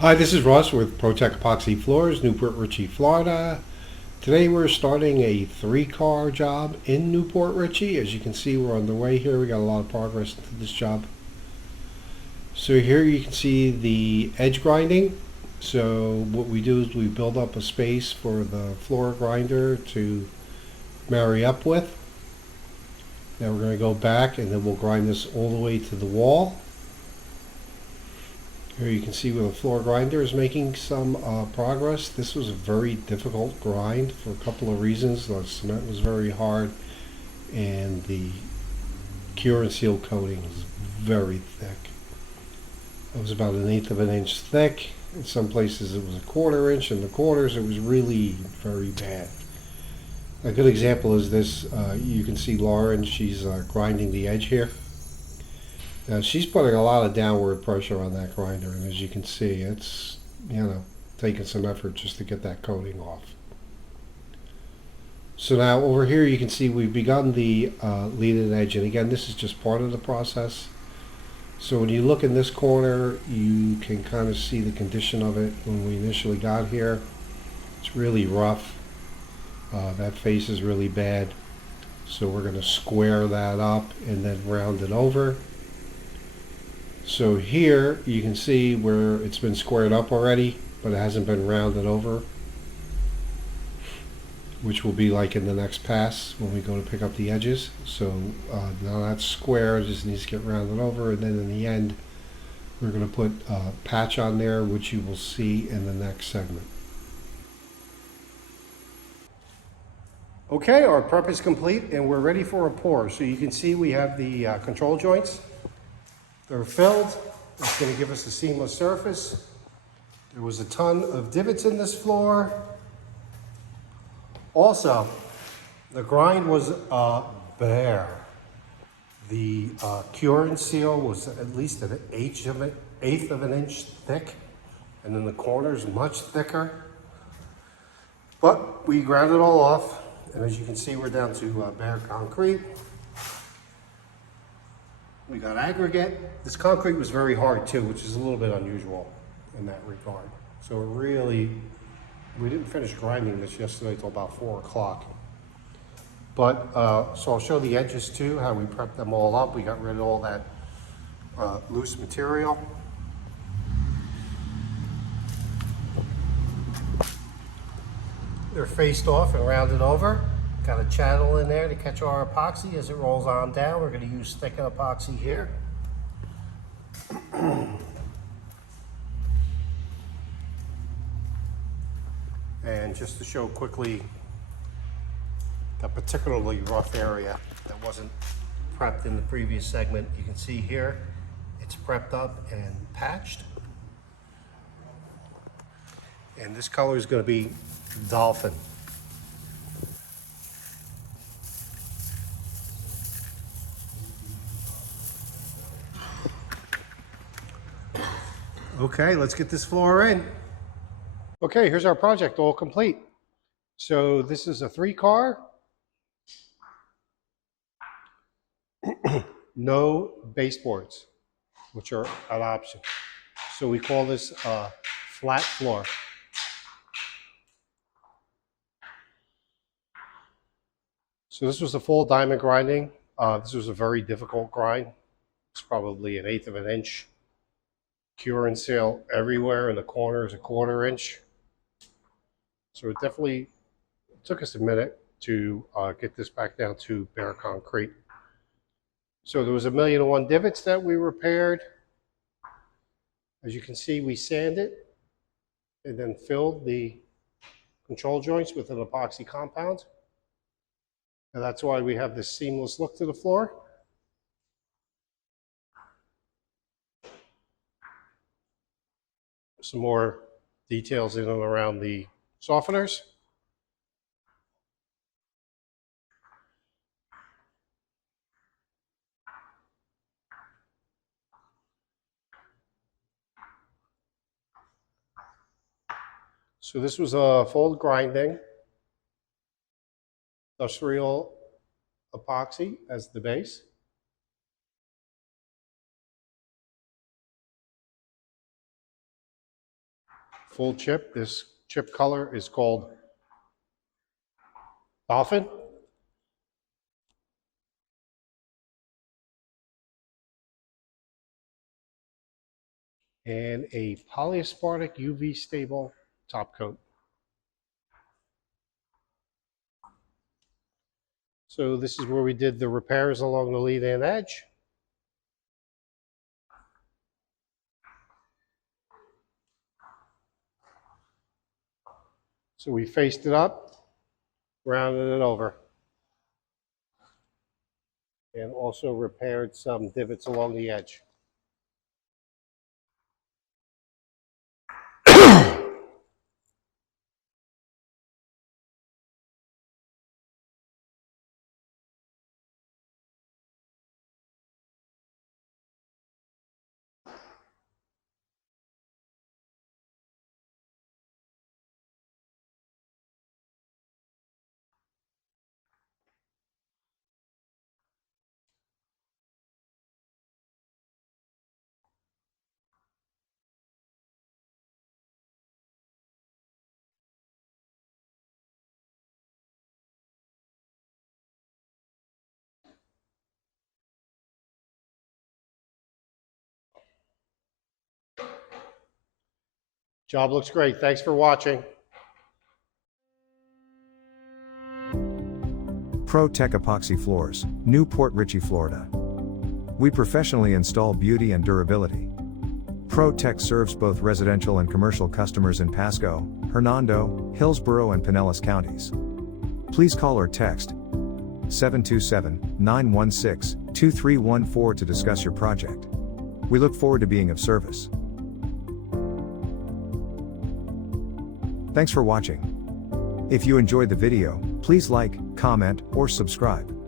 Hi, this is Russ with ProTech Epoxy Floors, Newport Richey, Florida. Today we're starting a 3-car job in Newport Richey. As you can see, we're on the way here. We got a lot of progress into this job. So here you can see the edge grinding. So what we do is we build up a space for the floor grinder to marry up with. Now we're going to go back and then we'll grind this all the way to the wall. Here you can see where the floor grinder is making some progress. This was a very difficult grind for a couple of reasons. The cement was very hard and the cure and seal coating was very thick. It was about 1/8 of an inch thick. In some places it was 1/4 inch. In the quarters it was really very bad. A good example is this. You can see Lauren, she's grinding the edge here. Now she's putting a lot of downward pressure on that grinder, and as you can see, it's, taking some effort just to get that coating off. So now over here you can see we've begun the leaded edge, and again this is just part of the process. So when you look in this corner, you can kind of see the condition of it when we initially got here. It's really rough. That face is really bad. So we're going to square that up and then round it over. So here you can see where it's been squared up already, but it hasn't been rounded over, which will be like in the next pass when we go to pick up the edges. So now that's square, it just needs to get rounded over, and then in the end we're going to put a patch on there, which you will see in the next segment. Okay, our prep is complete and we're ready for a pour. So you can see we have the control joints. They're filled. It's going to give us a seamless surface. There was a ton of divots in this floor. Also, the grind was bare. The cure and seal was at least 1/8 of an inch thick, and then the corners much thicker. But we ground it all off, and as you can see, we're down to bare concrete. We got aggregate. This concrete was very hard too, which is a little bit unusual in that regard. So we didn't finish grinding this yesterday till about 4 o'clock. But, so I'll show the edges too, how we prepped them all up. We got rid of all that loose material. They're faced off and rounded over. Got a channel in there to catch our epoxy as it rolls on down. We're going to use thick epoxy here. And just to show quickly the particularly rough area that wasn't prepped in the previous segment, you can see here it's prepped up and patched. And this color is going to be Dolphin. Okay, let's get this floor in. Okay, here's our project all complete. So this is a 3-car. No baseboards, which are an option. So we call this a flat floor. So this was a full diamond grinding. This was a very difficult grind. It's probably 1/8 of an inch. Cure and seal everywhere, in the corners 1/4 inch. So it definitely took us a minute to get this back down to bare concrete. So there was 1,000,001 divots that we repaired. As you can see, we sanded and then filled the control joints with an epoxy compound. And that's why we have this seamless look to the floor. Some more details in and around the softeners. So this was a fold grinding, industrial epoxy as the base. full chip. This chip color is called Dolphin. And a polyaspartic UV stable top coat. So this is where we did the repairs along the lead-in edge. So we faced it up, rounded it over, and also repaired some divots along the edge. Job looks great. Thanks for watching. Pro Tech Epoxy Floors, New Port Richey, Florida. We professionally install beauty and durability. Pro Tech serves both residential and commercial customers in Pasco, Hernando, Hillsborough, and Pinellas counties. Please call or text 727-916-2314 to discuss your project. We look forward to being of service. Thanks for watching. If you enjoyed the video, please like, comment, or subscribe.